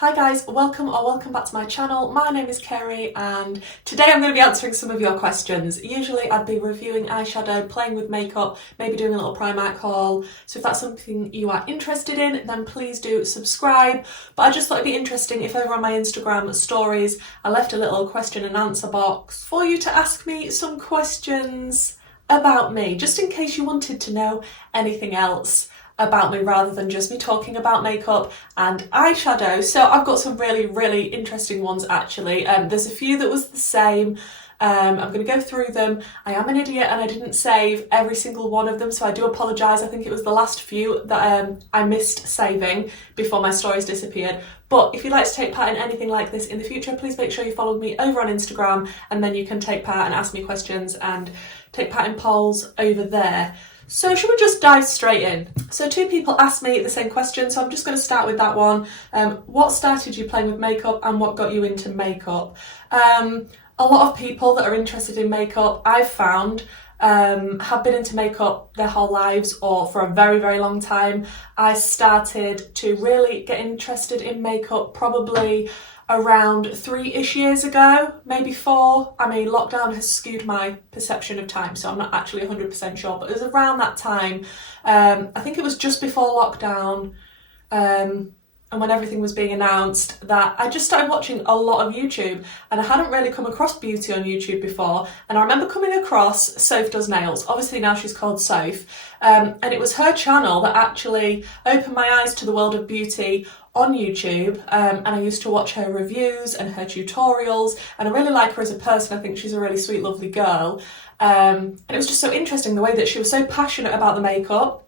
Hi guys, welcome back to my channel. My name is Kerry and today I'm going to be answering some of your questions. Usually I'd be reviewing eyeshadow, playing with makeup, maybe doing a little Primark haul. So if that's something you are interested in, then please do subscribe. But I just thought it'd be interesting if over on my Instagram stories I left a little question and answer box for you to ask me some questions about me, just in case you wanted to know anything else about me rather than just me talking about makeup and eyeshadow. So I've got some really interesting ones actually. There's a few that was the same. I'm going to go through them. I am an idiot and I didn't save every single one of them, so I do apologise. I think it was the last few that I missed saving before my stories disappeared. But if you'd like to take part in anything like this in the future, please make sure you follow me over on Instagram and then you can take part and ask me questions and take part in polls over there. So should we just dive straight in? So two people asked me the same question, so I'm just going to start with that one. What started you playing with makeup and what got you into makeup? A lot of people that are interested in makeup, I've found, have been into makeup their whole lives or for a very long time. I started to really get interested in makeup probably around 3-ish years ago, maybe 4. I mean, lockdown has skewed my perception of time, so I'm not actually 100% sure, but it was around that time. I think it was just before lockdown, and when everything was being announced, that I just started watching a lot of YouTube, and I hadn't really come across beauty on YouTube before. And I remember coming across Soph Does Nails. Obviously now she's called Soph, and it was her channel that actually opened my eyes to the world of beauty on YouTube, and I used to watch her reviews and her tutorials, and I really like her as a person. I think she's a really sweet, lovely girl, and it was just so interesting the way that she was so passionate about the makeup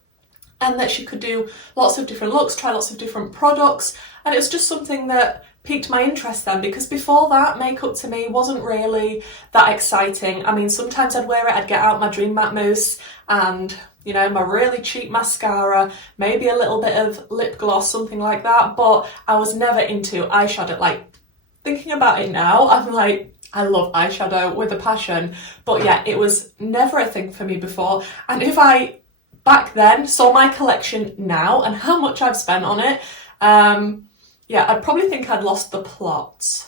and that she could do lots of different looks, try lots of different products, and it was just something that piqued my interest then, because before that, makeup to me wasn't really that exciting. I mean, sometimes I'd wear it, I'd get out my Dream Matte Mousse and, you know, my really cheap mascara, maybe a little bit of lip gloss, something like that, but I was never into eyeshadow. Like, thinking about it now, I'm like, I love eyeshadow with a passion, but yeah, it was never a thing for me before. And if I, back then, saw my collection now and how much I've spent on it, yeah, I'd probably think I'd lost the plot.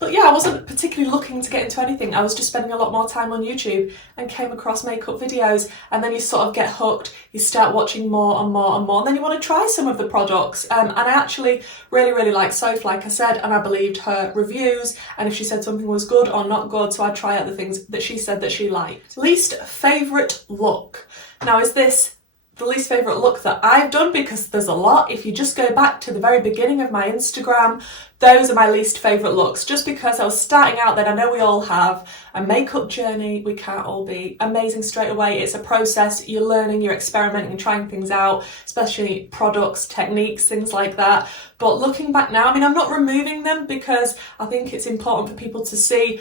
But yeah, I wasn't particularly looking to get into anything. I was just spending a lot more time on YouTube and came across makeup videos, and then you sort of get hooked, you start watching more and more, and then you want to try some of the products. And I actually really like Soph, like I said, and I believed her reviews, and if she said something was good or not good, so I'd try out the things that she said that she liked. Least favourite look. Now, is this the least favourite look that I've done? Because there's a lot. If you just go back to the very beginning of my Instagram, those are my least favourite looks, just because I was starting out then. I know we all have a makeup journey. We can't all be amazing straight away. It's a process. You're learning, you're experimenting, trying things out, especially products, techniques, things like that. But looking back now, I mean, I'm not removing them because I think it's important for people to see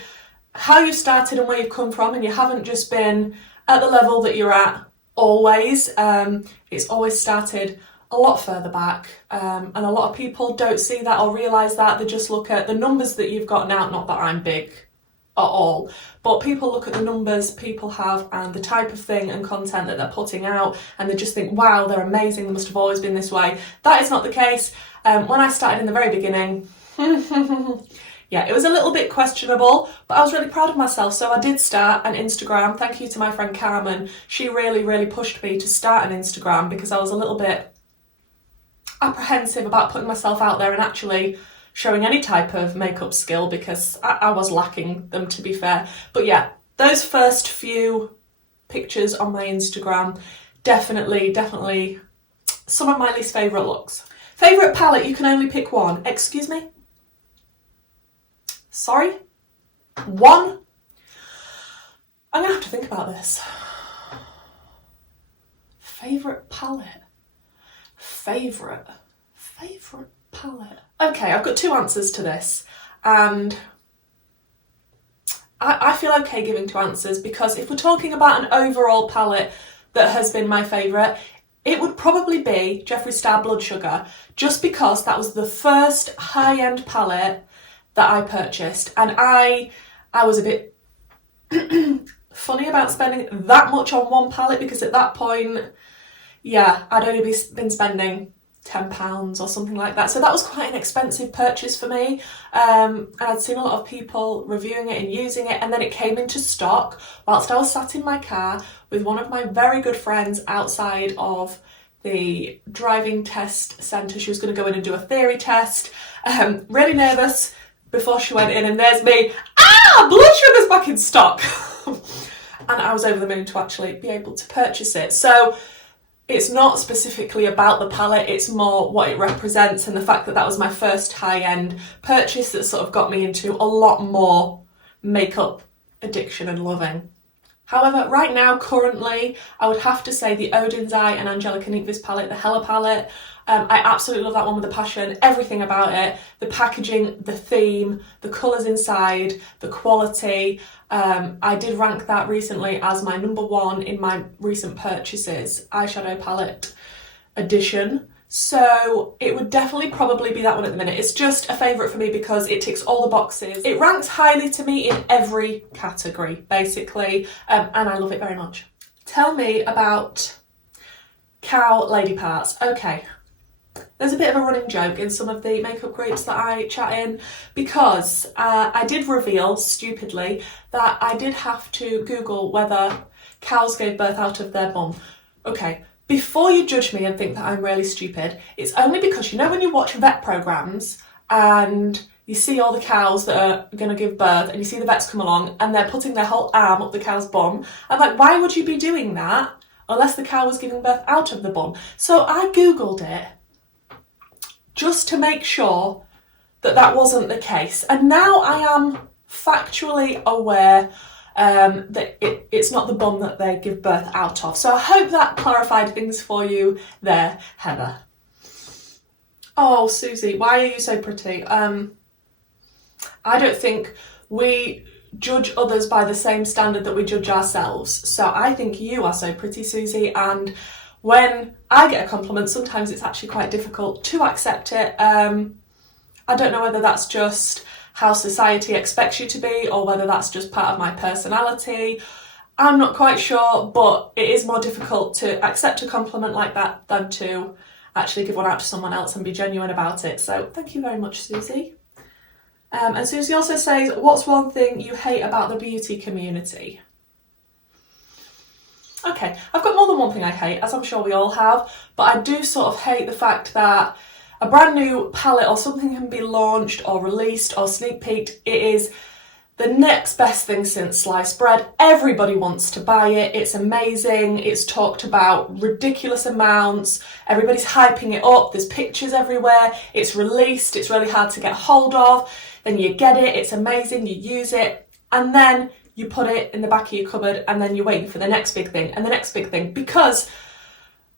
how you started and where you've come from, and you haven't just been at the level that you're at always. It's always started a lot further back, and a lot of people don't see that or realise that. They just look at the numbers that you've got now. Not that I'm big at all, but people look at the numbers people have and the type of thing and content that they're putting out, and they just think, wow, they're amazing, they must have always been this way. That is not the case. When I started in the very beginning, yeah, it was a little bit questionable, but I was really proud of myself. So I did start an Instagram. Thank you to my friend Carmen. She really pushed me to start an Instagram because I was a little bit apprehensive about putting myself out there and actually showing any type of makeup skill, because I was lacking them, to be fair. But yeah, those first few pictures on my Instagram, definitely some of my least favourite looks. Favourite palette, you can only pick one. Excuse me? Sorry? One? I'm gonna have to think about this. Favourite palette? Favourite palette. Okay, I've got 2 answers to this, and I feel okay giving 2 answers, because if we're talking about an overall palette that has been my favourite, it would probably be Jeffree Star Blood Sugar, just because that was the first high-end palette that I purchased, and I was a bit funny about spending that much on one palette, because at that point, yeah, I'd only been spending £10 or something like that. So that was quite an expensive purchase for me. And I'd seen a lot of people reviewing it and using it, and then it came into stock whilst I was sat in my car with one of my very good friends outside of the driving test centre. She was going to go in and do a theory test. Really nervous before she went in, and there's me, blood sugar's back in stock. And I was over the moon to actually be able to purchase it. So it's not specifically about the palette, it's more what it represents, and the fact that that was my first high-end purchase that sort of got me into a lot more makeup addiction and loving. However, right now, currently, I would have to say the Odin's Eye and Angelica Nymphes palette, the Hella palette. I absolutely love that one with a passion, everything about it, the packaging, the theme, the colours inside, the quality. I did rank that recently as my number one in my recent purchases, eyeshadow palette edition. So it would definitely probably be that one at the minute. It's just a favourite for me because it ticks all the boxes. It ranks highly to me in every category, basically, and I love it very much. Tell me about cow lady parts. Okay. There's a bit of a running joke in some of the makeup groups that I chat in because I did reveal, stupidly, that I did have to Google whether cows gave birth out of their bum. Okay, before you judge me and think that I'm really stupid, it's only because, you know, when you watch vet programmes and you see all the cows that are going to give birth and you see the vets come along and they're putting their whole arm up the cow's bum, I'm like, why would you be doing that unless the cow was giving birth out of the bum? So I Googled it just to make sure that that wasn't the case. And now I am factually aware that it's not the bum that they give birth out of. So I hope that clarified things for you there, Heather. Oh, Susie, why are you so pretty? I don't think we judge others by the same standard that we judge ourselves. So I think you are so pretty, Susie, and when I get a compliment, sometimes it's actually quite difficult to accept it. I don't know whether that's just how society expects you to be or whether that's just part of my personality. I'm not quite sure, but it is more difficult to accept a compliment like that than to actually give one out to someone else and be genuine about it. So thank you very much, Susie. And Susie also says, what's one thing you hate about the beauty community? Okay, I've got more than one thing I hate, as I'm sure we all have, but I do sort of hate the fact that a brand new palette or something can be launched or released or sneak peeked. It is the next best thing since sliced bread. Everybody wants to buy it. It's amazing. It's talked about ridiculous amounts. Everybody's hyping it up. There's pictures everywhere. It's released. It's really hard to get hold of. Then you get it. It's amazing. You use it. And then you put it in the back of your cupboard and then you're waiting for the next big thing and the next big thing because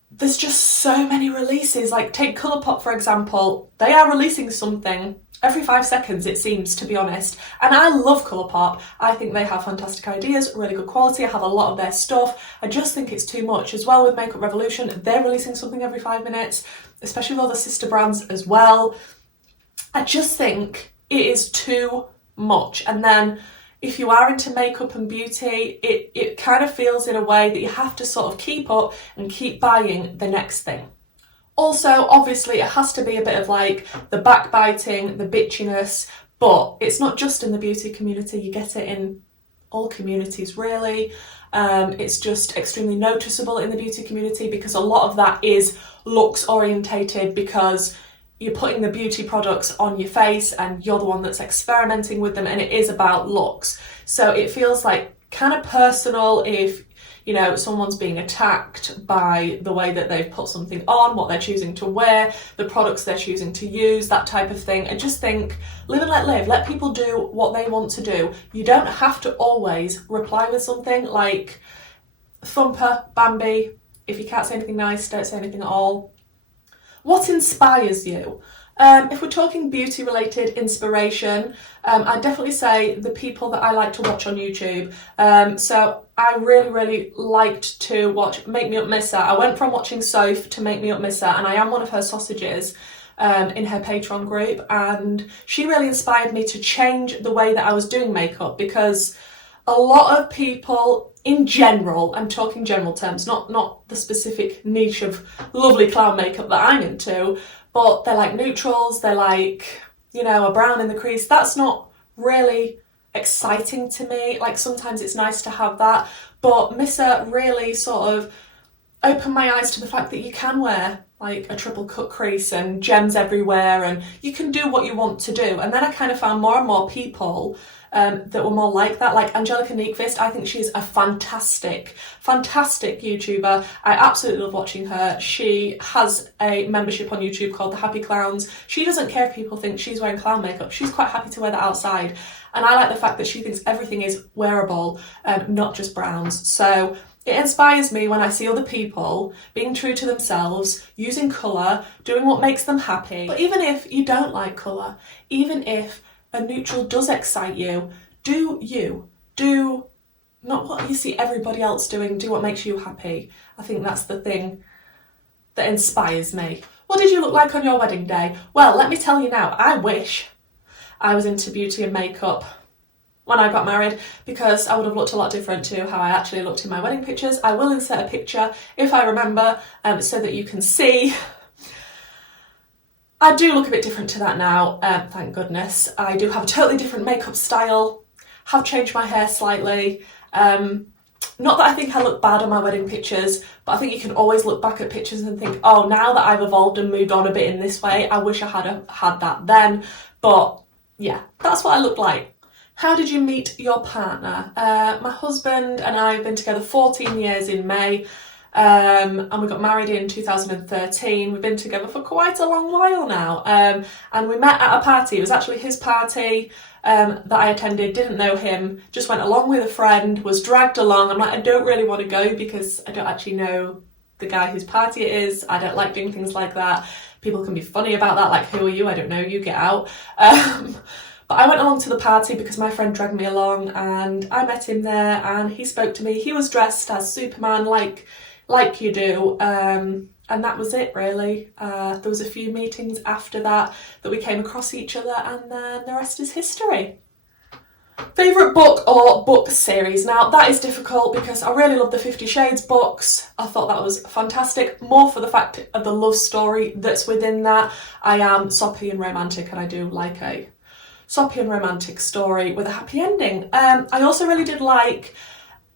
there's just so many releases. Like take Colourpop, for example. They are releasing something every 5 seconds, it seems, to be honest. And I love Colourpop. I think they have fantastic ideas, really good quality. I have a lot of their stuff. I just think it's too much. As well with Makeup Revolution, they're releasing something every 5 minutes, especially with all the sister brands as well. I just think it is too much. And then if you are into makeup and beauty, it kind of feels in a way that you have to sort of keep up and keep buying the next thing. Also, obviously, it has to be a bit of like the backbiting, the bitchiness, but it's not just in the beauty community. You get it in all communities, really. It's just extremely noticeable in the beauty community because a lot of that is looks orientated because you're putting the beauty products on your face and you're the one that's experimenting with them and it is about looks. So it feels like kind of personal if, you know, someone's being attacked by the way that they've put something on, what they're choosing to wear, the products they're choosing to use, that type of thing. I just think, live and let live. Let people do what they want to do. You don't have to always reply with something like Thumper, Bambi. If you can't say anything nice, don't say anything at all. What inspires you? If we're talking beauty related inspiration, I'd definitely say the people that I like to watch on YouTube. So I really liked to watch Make Me Up Missa. I went from watching Soph to Make Me Up Missa, and I am one of her sausages in her Patron group, and she really inspired me to change the way that I was doing makeup because a lot of people in general, I'm talking general terms, not the specific niche of lovely clown makeup that I'm into, but they're like neutrals, they're like, you know, a brown in the crease. That's not really exciting to me. Like, sometimes it's nice to have that, but Missa really sort of opened my eyes to the fact that you can wear like a triple cut crease and gems everywhere, and you can do what you want to do. And then I kind of found more and more people that were more like that, like Angelica Nyqvist. I think she's a fantastic YouTuber. I absolutely love watching her. She has a membership on YouTube called The Happy Clowns. She doesn't care if people think she's wearing clown makeup. She's quite happy to wear that outside. And I like the fact that she thinks everything is wearable, not just browns. So it inspires me when I see other people being true to themselves, using colour, doing what makes them happy. But even if you don't like colour, even if a neutral does excite you, do you. Do not what you see everybody else doing, do what makes you happy. I think that's the thing that inspires me. What did you look like on your wedding day? Well, let me tell you now, I wish I was into beauty and makeup when I got married, because I would have looked a lot different to how I actually looked in my wedding pictures. I will insert a picture if I remember, so that you can see. I do look a bit different to that now, thank goodness. I do have a totally different makeup style, have changed my hair slightly. Not that I think I look bad on my wedding pictures, but I think you can always look back at pictures and think, oh, now that I've evolved and moved on a bit in this way, I wish I had that then. But yeah, that's what I look like. How did you meet your partner? My husband and I have been together 14 years in May, and we got married in 2013. We've been together for quite a long while now, and we met at a party. It was actually his party that I attended, didn't know him, just went along with a friend, was dragged along. I'm like, I don't really want to go because I don't actually know the guy whose party it is. I don't like doing things like that. People can be funny about that, like, who are you? I don't know you, get out. But I went along to the party because my friend dragged me along, and I met him there and he spoke to me. He was dressed as Superman, like you do, and that was it really. There was a few meetings after that we came across each other, and then the rest is history. Favourite book or book series? Now that is difficult because I really love the 50 Shades books. I thought that was fantastic, more for the fact of the love story that's within that. I am soppy and romantic, and I do like a soppy and romantic story with a happy ending. I also really did like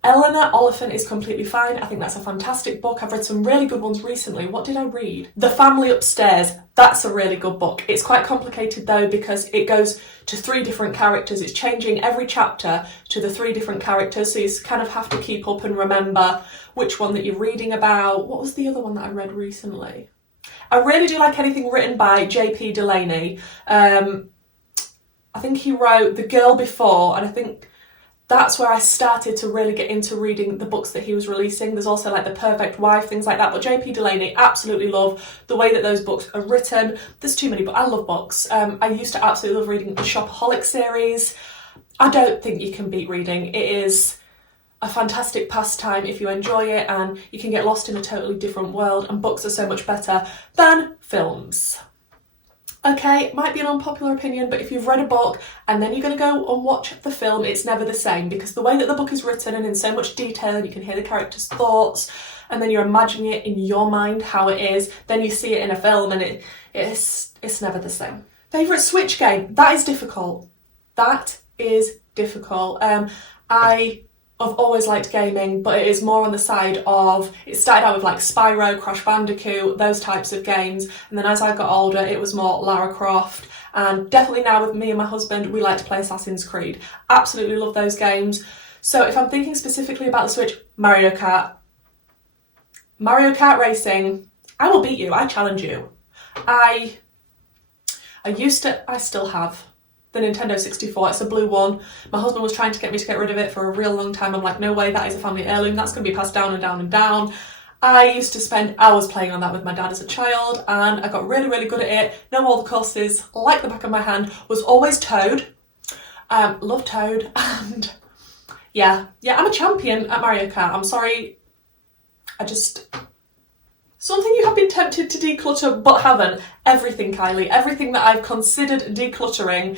Eleanor Oliphant is Completely Fine. I think that's a fantastic book. I've read some really good ones recently. What did I read? The Family Upstairs. That's a really good book. It's quite complicated though because it goes to 3 different characters. It's changing every chapter to the 3 different characters, so you kind of have to keep up and remember which one that you're reading about. What was the other one that I read recently? I really do like anything written by J.P. Delaney. I think he wrote The Girl Before, and I think that's where I started to really get into reading the books that he was releasing. There's also like The Perfect Wife, things like that. But J.P. Delaney, absolutely love the way that those books are written. There's too many, but I love books. I used to absolutely love reading the Shopaholic series. I don't think you can beat reading. It is a fantastic pastime if you enjoy it, and you can get lost in a totally different world, and books are so much better than films. Okay, might be an unpopular opinion, but if you've read a book and then you're going to go and watch the film, it's never the same, because the way that the book is written and in so much detail, and you can hear the characters' thoughts, and then you're imagining it in your mind how it is, then you see it in a film, and it's never the same. Favourite Switch game? That is difficult. That is difficult. I've always liked gaming, but it is more on the side of, it started out with like Spyro, Crash Bandicoot, those types of games, and then as I got older it was more Lara Croft, and definitely now with me and my husband we like to play Assassin's Creed. Absolutely love those games. So if I'm thinking specifically about the Switch, Mario Kart Racing, I will beat you, I challenge you. I still have the Nintendo 64, it's a blue one. My husband was trying to get me to get rid of it for a real long time. I'm like, no way, that is a family heirloom, that's going to be passed down and down and down. I used to spend hours playing on that with my dad as a child, and I got really, really good at it. Know all the courses like the back of my hand. Was always Toad. Love Toad, and yeah, I'm a champion at Mario Kart. I'm sorry, something you have been tempted to declutter but haven't. Everything, Kylie. Everything that I've considered decluttering,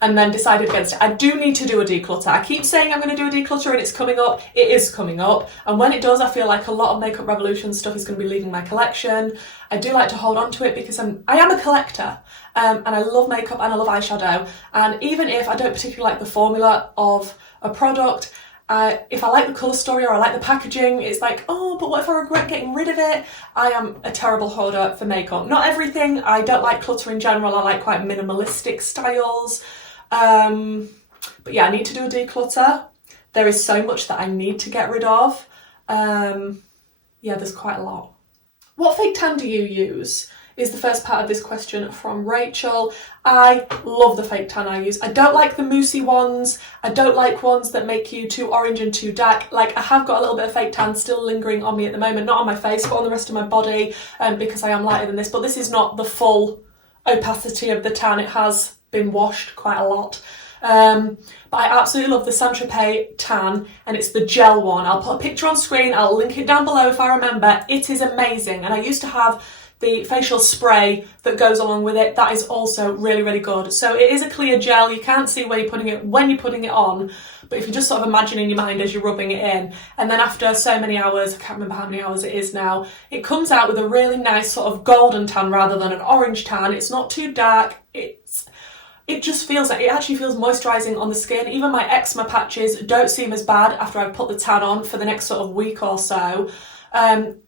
and then decided against it. I do need to do a declutter. I keep saying I'm going to do a declutter and it's coming up. It is coming up. And when it does, I feel like a lot of Makeup Revolution stuff is going to be leaving my collection. I do like to hold on to it because I am a collector, and I love makeup and I love eyeshadow. And even if I don't particularly like the formula of a product, if I like the colour story or I like the packaging, it's like, oh, but what if I regret getting rid of it? I am a terrible hoarder for makeup. Not everything. I don't like clutter in general. I like quite minimalistic styles. But yeah, I need to do a declutter. There is so much that I need to get rid of. Yeah, there's quite a lot. What fake tan do you use? Is the first part of this question from Rachel. I love the fake tan I use. I don't like the moussey ones. I don't like ones that make you too orange and too dark. Like, I have got a little bit of fake tan still lingering on me at the moment, not on my face, but on the rest of my body, because I am lighter than this. But this is not the full opacity of the tan. It has been washed quite a lot. But I absolutely love the Saint-Tropez tan, and it's the gel one. I'll put a picture on screen. I'll link it down below if I remember. It is amazing. And I used to have the facial spray that goes along with it. That is also really, really good. So it is a clear gel. You can't see where you're putting it when you're putting it on, but if you just sort of imagine in your mind as you're rubbing it in, and then after so many hours, I can't remember how many hours it is now, it comes out with a really nice sort of golden tan rather than an orange tan. It's not too dark. It just feels like, it actually feels moisturising on the skin. Even my eczema patches don't seem as bad after I've put the tan on for the next sort of week or so.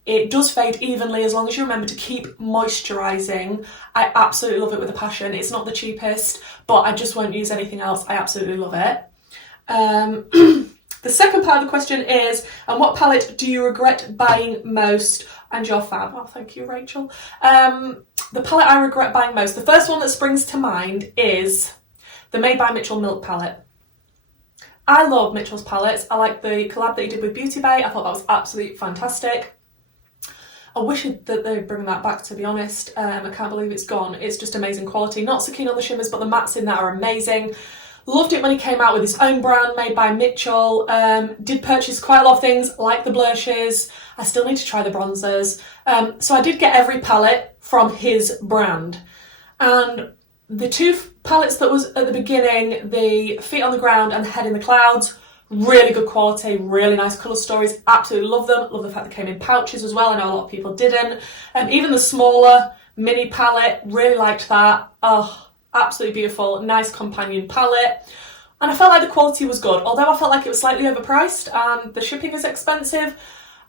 It does fade evenly as long as you remember to keep moisturising. I absolutely love it with a passion. It's not the cheapest, but I just won't use anything else. I absolutely love it. The second part of the question is, and what palette do you regret buying most? And you're fab. Oh, thank you, Rachel. The palette I regret buying most, the first one that springs to mind is the Made by Mitchell Milk palette. I love Mitchell's palettes. I like the collab that he did with Beauty Bay. I thought that was absolutely fantastic. I wish that they'd bring that back, to be honest. I can't believe it's gone. It's just amazing quality. Not so keen on the shimmers, but the mattes in that are amazing. Loved it when he came out with his own brand, Made by Mitchell. Did purchase quite a lot of things, like the blushes. I still need to try the bronzers. So I did get every palette from his brand. And the two palettes that was at the beginning, the Feet on the Ground and Head in the Clouds, really good quality, really nice colour stories, absolutely love them. Love the fact they came in pouches as well. I know a lot of people didn't. Even the smaller mini palette, really liked that. Oh, absolutely beautiful, nice companion palette. And I felt like the quality was good. Although I felt like it was slightly overpriced and the shipping is expensive,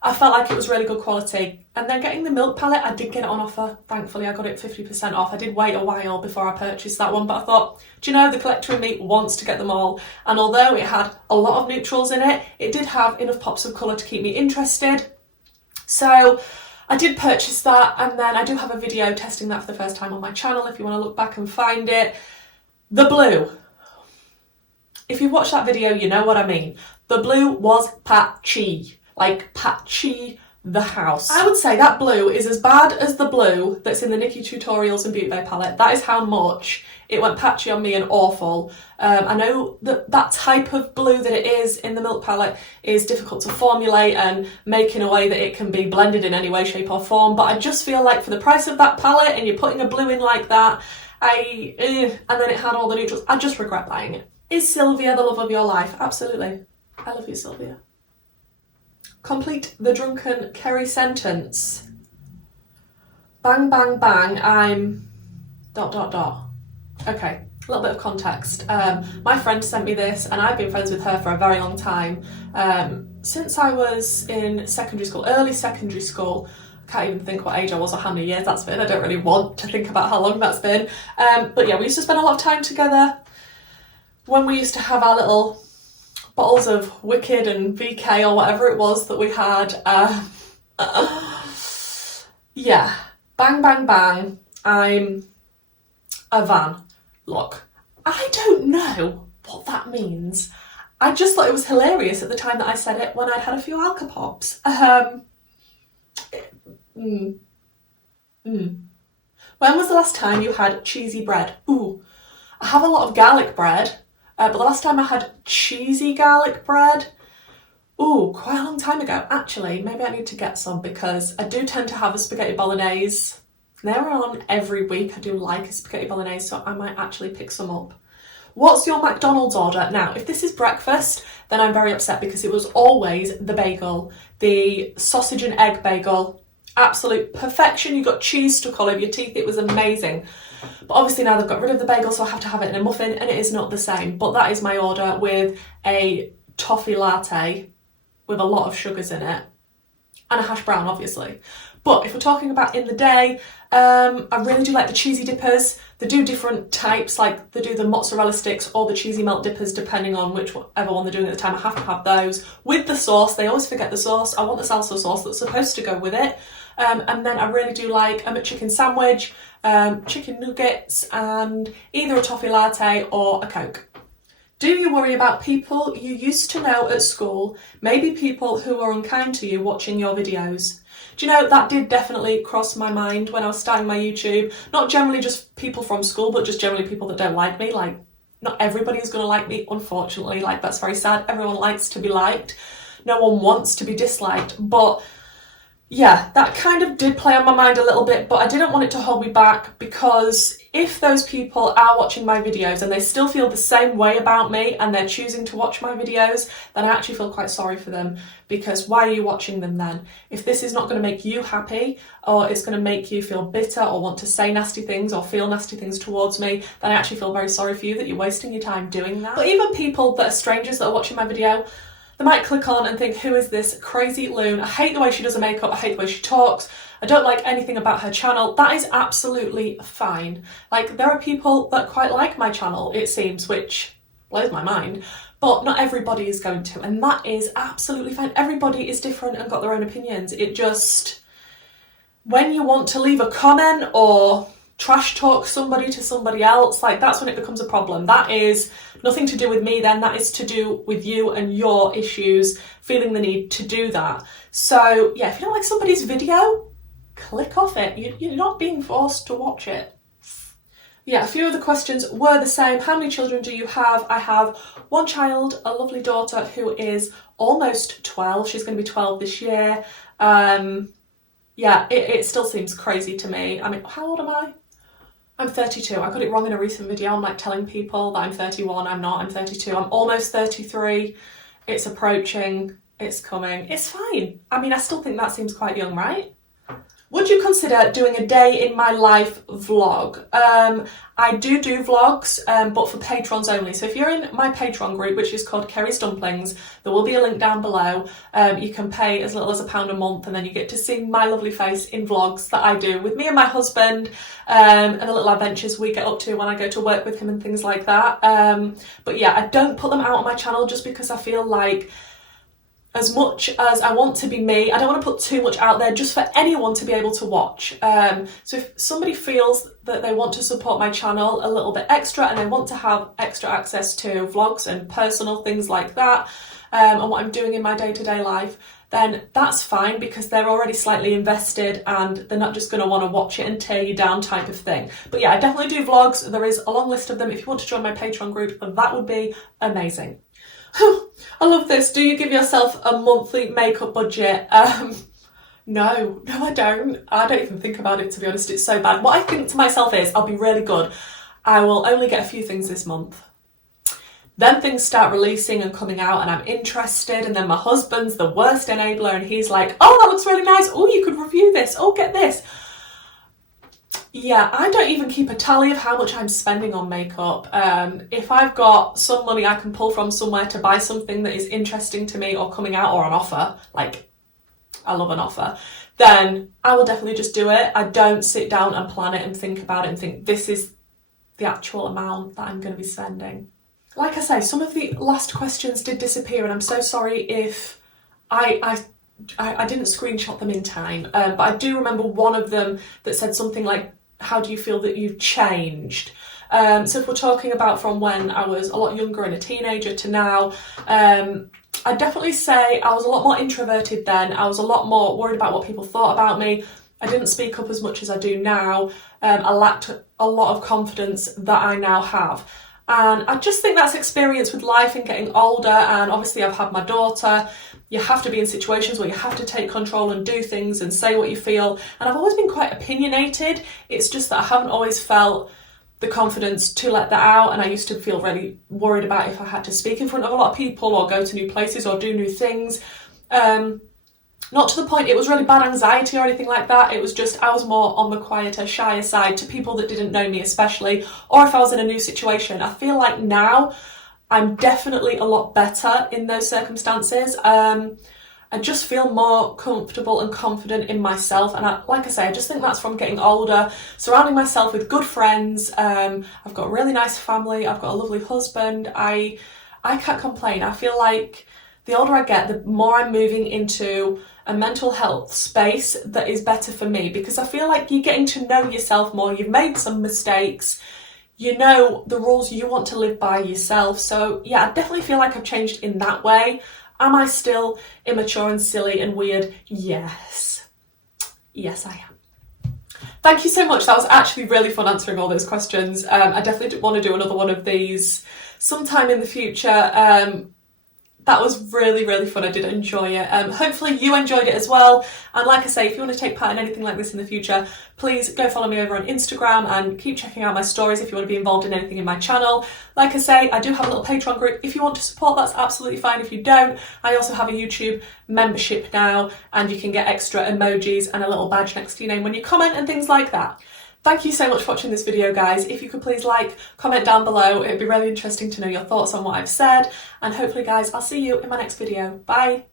I felt like it was really good quality. And then getting the milk palette, I did get it on offer. Thankfully, I got it 50% off. I did wait a while before I purchased that one, but I thought, do you know, the collector in me wants to get them all. And although it had a lot of neutrals in it, it did have enough pops of colour to keep me interested. So I did purchase that, and then I do have a video testing that for the first time on my channel if you want to look back and find it. The blue. If you've watched that video, you know what I mean. The blue was patchy. Like patchy the house. I would say that blue is as bad as the blue that's in the Nikkie Tutorials and Beauty Bay palette. That is how much it went patchy on me and awful. I know that type of blue that it is in the milk palette is difficult to formulate and make in a way that it can be blended in any way, shape or form, but I just feel like for the price of that palette and you're putting a blue in like that, and then it had all the neutrals, I just regret buying it. Is Sylvia the love of your life? Absolutely. I love you, Sylvia. Complete the drunken Kerry sentence. Bang, bang, bang, I'm ... Okay, a little bit of context. My friend sent me this and I've been friends with her for a very long time. Since I was in secondary school, early secondary school. I can't even think what age I was or how many years that's been. I don't really want to think about how long that's been. But yeah, we used to spend a lot of time together. When we used to have our little bottles of Wicked and VK or whatever it was that we had. Yeah, bang, bang, bang, I'm a van. Look, I don't know what that means. I just thought it was hilarious at the time that I said it when I'd had a few Alka-Pops. When was the last time you had cheesy bread? Ooh, I have a lot of garlic bread. But the last time I had cheesy garlic bread, ooh, quite a long time ago. Actually, maybe I need to get some because I do tend to have a spaghetti bolognese. They're on every week. I do like a spaghetti bolognese, so I might actually pick some up. What's your McDonald's order? Now, if this is breakfast, then I'm very upset because it was always the bagel, the sausage and egg bagel. Absolute perfection. You got cheese stuck all over your teeth. It was amazing. But obviously now they've got rid of the bagel, so I have to have it in a muffin, and it is not the same. But that is my order, with a toffee latte with a lot of sugars in it, and a hash brown, obviously. But if we're talking about in the day, I really do like the cheesy dippers. They do different types, like they do the mozzarella sticks or the cheesy melt dippers, depending on whichever one they're doing at the time. I have to have those with the sauce. They always forget the sauce. I want the salsa sauce that's supposed to go with it. And then I really do like a chicken sandwich, chicken nuggets, and either a toffee latte or a Coke. Do you worry about people you used to know at school, maybe people who are unkind to you watching your videos? Do you know, that did definitely cross my mind when I was starting my YouTube. Not generally just people from school, but just generally people that don't like me. Like, not everybody is going to like me, unfortunately. Like, that's very sad. Everyone likes to be liked. No one wants to be disliked. But yeah, that kind of did play on my mind a little bit, but I didn't want it to hold me back, because if those people are watching my videos and they still feel the same way about me and they're choosing to watch my videos, then I actually feel quite sorry for them, because why are you watching them then? If this is not going to make you happy, or it's going to make you feel bitter or want to say nasty things or feel nasty things towards me, then I actually feel very sorry for you that you're wasting your time doing that. But even people that are strangers that are watching my video, they might click on and think, who is this crazy loon? I hate the way she does her makeup, I hate the way she talks, I don't like anything about her channel. That is absolutely fine. Like, there are people that quite like my channel, it seems, which blows my mind, but not everybody is going to, and that is absolutely fine. Everybody is different and got their own opinions. It just, when you want to leave a comment or trash talk somebody to somebody else, like, that's when it becomes a problem. That is nothing to do with me then, that is to do with you and your issues, feeling the need to do that. So yeah, if you don't like somebody's video, click off it. You're not being forced to watch it. Yeah, a few of the questions were the same. How many children do you have? I have one child, a lovely daughter who is almost 12. She's going to be 12 this year. Yeah, it still seems crazy to me. I mean, how old am I? I'm 32. I got it wrong in a recent video. I'm like telling people that I'm 31. I'm not. I'm 32. I'm almost 33. It's approaching. It's coming. It's fine. I mean, I still think that seems quite young, right? Would you consider doing a day in my life vlog? I do vlogs, but for patrons only. So if you're in my Patron group, which is called Kerry's Dumplings, there will be a link down below. You can pay as little as £1 a month, and then you get to see my lovely face in vlogs that I do with me and my husband, and the little adventures we get up to when I go to work with him and things like that. But yeah, I don't put them out on my channel just because I feel like, as much as I want to be me, I don't want to put too much out there just for anyone to be able to watch. So if somebody feels that they want to support my channel a little bit extra and they want to have extra access to vlogs and personal things like that, and what I'm doing in my day-to-day life, then that's fine, because they're already slightly invested and they're not just going to want to watch it and tear you down type of thing. But yeah, I definitely do vlogs. There is a long list of them. If you want to join my Patreon group, that would be amazing. I love this. Do you give yourself a monthly makeup budget? No, I don't. I don't even think about it, to be honest. It's so bad. What I think to myself is, I'll be really good. I will only get a few things this month. Then things start releasing and coming out and I'm interested, and then my husband's the worst enabler and he's like, oh, that looks really nice. Oh, you could review this. Oh, get this. Yeah, I don't even keep a tally of how much I'm spending on makeup. If I've got some money I can pull from somewhere to buy something that is interesting to me or coming out or an offer, like I love an offer, then I will definitely just do it. I don't sit down and plan it and think about it and think this is the actual amount that I'm going to be spending. Like I say, some of the last questions did disappear and I'm so sorry if I didn't screenshot them in time, but I do remember one of them that said something like, how do you feel that you've changed? So if we're talking about from when I was a lot younger and a teenager to now, I'd definitely say I was a lot more introverted then. I was a lot more worried about what people thought about me. I didn't speak up as much as I do now. I lacked a lot of confidence that I now have. And I just think that's experience with life and getting older, and obviously I've had my daughter. You have to be in situations where you have to take control and do things and say what you feel. And I've always been quite opinionated. It's just that I haven't always felt the confidence to let that out, and I used to feel really worried about if I had to speak in front of a lot of people or go to new places or do new things. Not to the point it was really bad anxiety or anything like that, it was just I was more on the quieter, shyer side to people that didn't know me especially, or if I was in a new situation. I feel like now I'm definitely a lot better in those circumstances. I just feel more comfortable and confident in myself, and like I say, I just think that's from getting older, surrounding myself with good friends. I've got a really nice family, I've got a lovely husband. I can't complain. I feel like the older I get, the more I'm moving into a mental health space that is better for me, because I feel like you're getting to know yourself more, you've made some mistakes, you know the rules you want to live by yourself. So yeah, I definitely feel like I've changed in that way. Am I still immature and silly and weird? Yes. Yes, I am. Thank you so much. That was actually really fun answering all those questions. I definitely want to do another one of these sometime in the future. That was really, really fun. I did enjoy it. Hopefully you enjoyed it as well. And like I say, if you want to take part in anything like this in the future, please go follow me over on Instagram and keep checking out my stories if you want to be involved in anything in my channel. Like I say, I do have a little Patron group. If you want to support, that's absolutely fine. If you don't, I also have a YouTube membership now, and you can get extra emojis and a little badge next to your name when you comment and things like that. Thank you so much for watching this video, guys. If you could please like, comment down below. It'd be really interesting to know your thoughts on what I've said. And hopefully, guys, I'll see you in my next video. Bye.